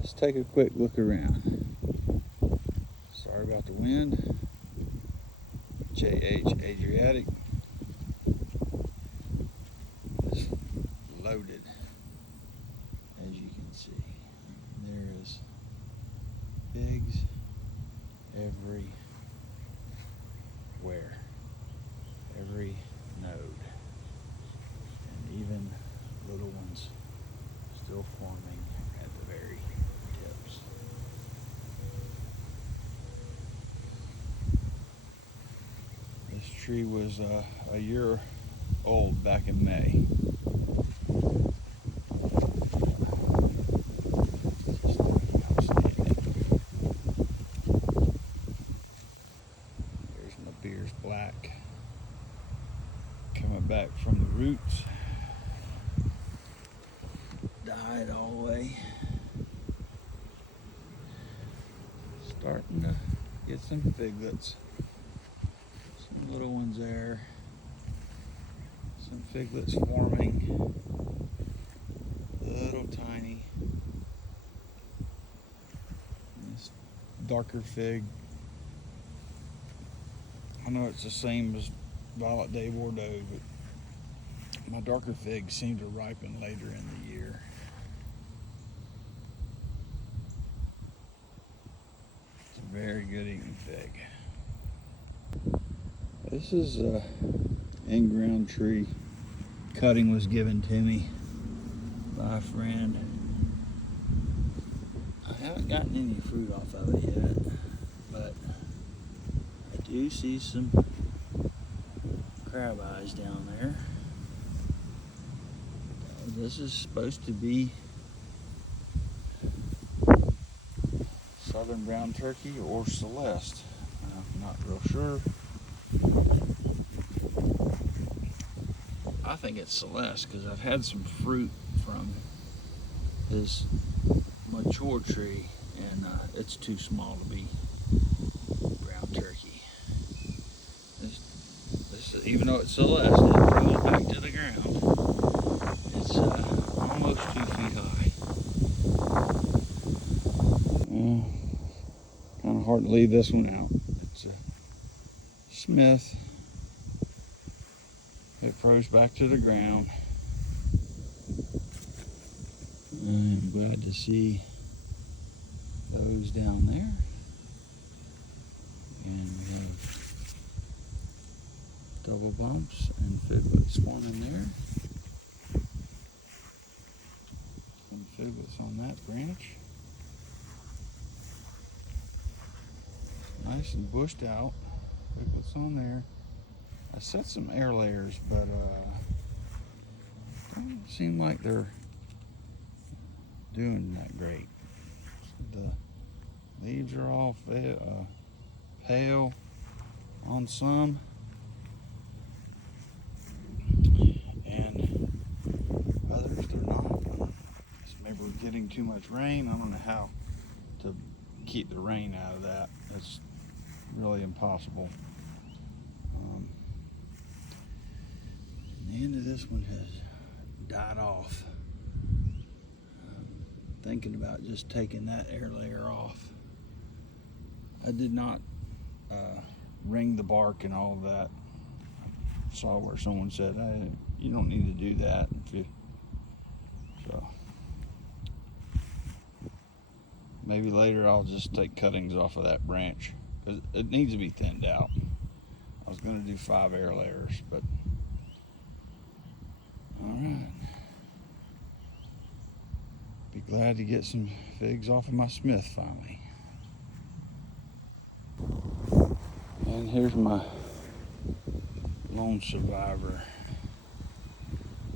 Let's take a quick look around. Sorry about the wind. JH Adriatic is loaded, as you can see. There is figs everywhere, every node, and even little ones still forming at the very tips. This tree was a year old back in May. Just outstanding. There's Nabeer's Black coming back from the roots. Died all the way. Starting to get some figlets. Some little ones there. Some figlets forming. Little tiny. And this darker fig. I know it's the same as Violet Day Bordeaux, but my darker figs seem to ripen later in the year. It's a very good eating fig. This is a in-ground tree. Cutting was given to me by a friend. I haven't gotten any fruit off of it yet, but I do see some crab eyes down there. This is supposed to be Southern Brown Turkey or Celeste. I'm not real sure. I think it's Celeste because I've had some fruit from this mature tree, and it's too small to be brown turkey. This even though it's Celeste, it goes back to the ground. It's almost 2 feet high. Kind of hard to leave this one out. It's a Smith. It grows back to the ground. I'm glad to see those down there. And we have double bumps and figlets forming there. Some figlets on that branch. Nice and bushed out. Figlets on there. I set some air layers, but don't seem like they're doing that great. The leaves are all pale on some, and others they're not. Maybe we're getting too much rain. I don't know how to keep the rain out of that. It's really impossible. The end of this one has died off. Thinking about just taking that air layer off. I did not ring the bark and all of that. I saw where someone said, hey, you don't need to do that. So maybe later I'll just take cuttings off of that branch because it needs to be thinned out. I was going to do 5 air layers, but all right. Be glad to get some figs off of my Smith finally. And here's my lone survivor,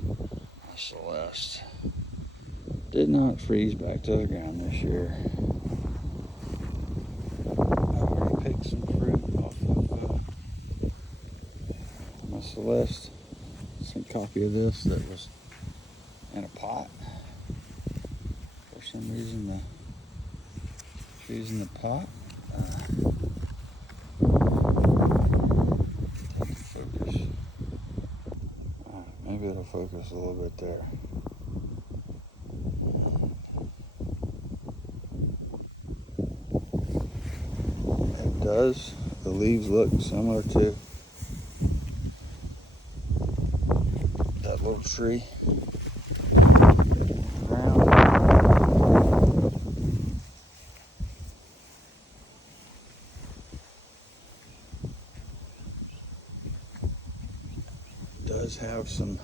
my Celeste. Did not freeze back to the ground this year. I already picked some fruit off of my Celeste. Some copy of this that was in a pot. For some reason the tree's in the pot. Focus. Maybe it'll focus a little bit there. does. The leaves look similar to that little tree. Does have some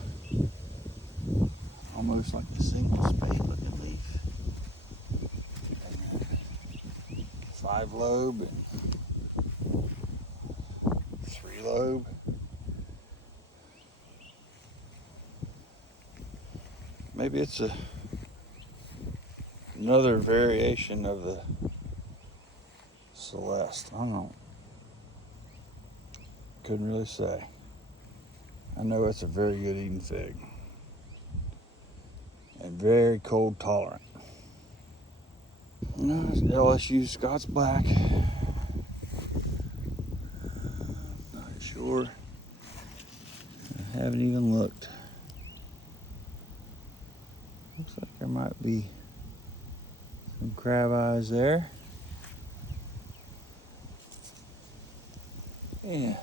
almost like a single spade looking leaf. And 5 lobe and 3 lobe. Maybe it's another variation of the Celeste. I don't know. Couldn't really say. I know it's a very good eating fig and very cold tolerant. No, it's LSU Scots Black. Not sure. I haven't even looked. Looks like there might be some crab eyes there. Yeah,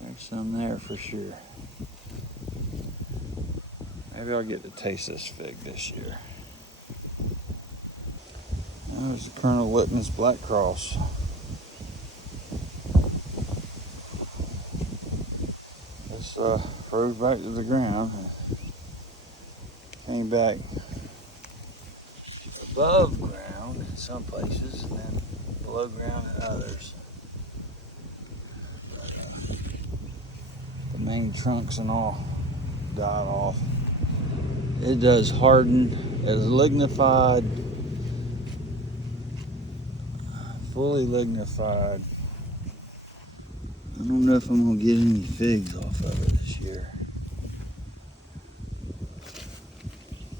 there's some there for sure. Maybe I'll get to taste this fig this year. There's the Colonel Litmus Black Cross. This froze back to the ground. Came back above ground in some places and then below ground in others. But, the main trunks and all died off. It does harden. It's lignified, fully lignified. I don't know if I'm gonna get any figs off of it this year.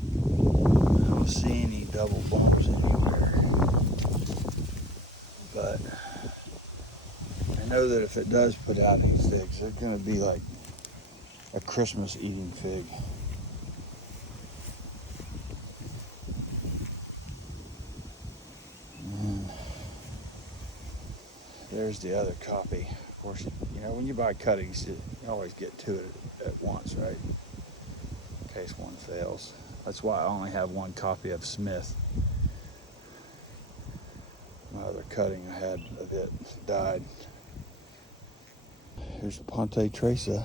I don't see any double bumps anywhere. But I know that if it does put out any figs, they're gonna be like a Christmas eating fig. And there's the other copy. Of course, you know, when you buy cuttings, you always get 2 at once, right? In case one fails. That's why I only have 1 copy of Smith. My other cutting I had of it died. Here's Ponte Tresa.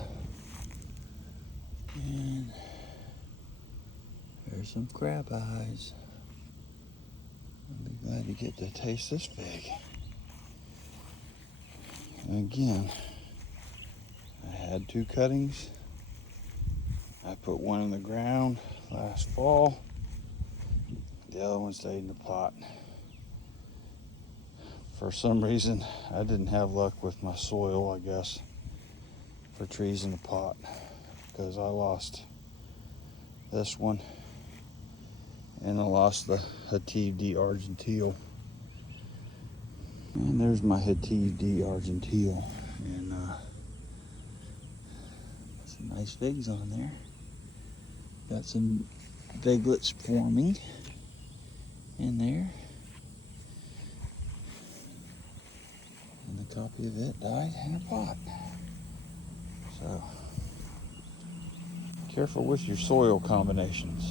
And there's some crab eyes. I'll be glad to get to taste this fig. And again, I had 2 cuttings. I put 1 in the ground last fall. The other one stayed in the pot. For some reason, I didn't have luck with my soil, I guess, for trees in the pot, because I lost this one and I lost the Hativ D Argentile. And there's my Hativ D Argentile, and some nice figs on there. Got some figlets forming in there. And the copy of it died in a pot. So, careful with your soil combinations.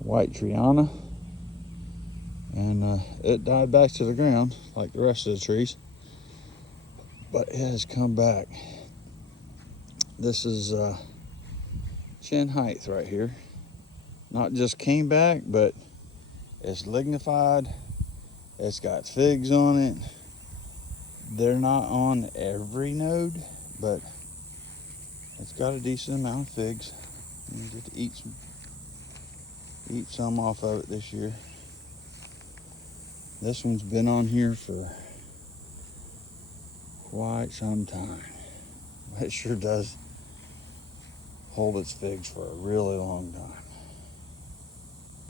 White Triana. And it died back to the ground like the rest of the trees. But it has come back. This is chin height right here. Not just came back, but it's lignified. It's got figs on it. They're not on every node, but it's got a decent amount of figs. You get to eat some off of it this year. This one's been on here for quite some time. It sure does hold its figs for a really long time.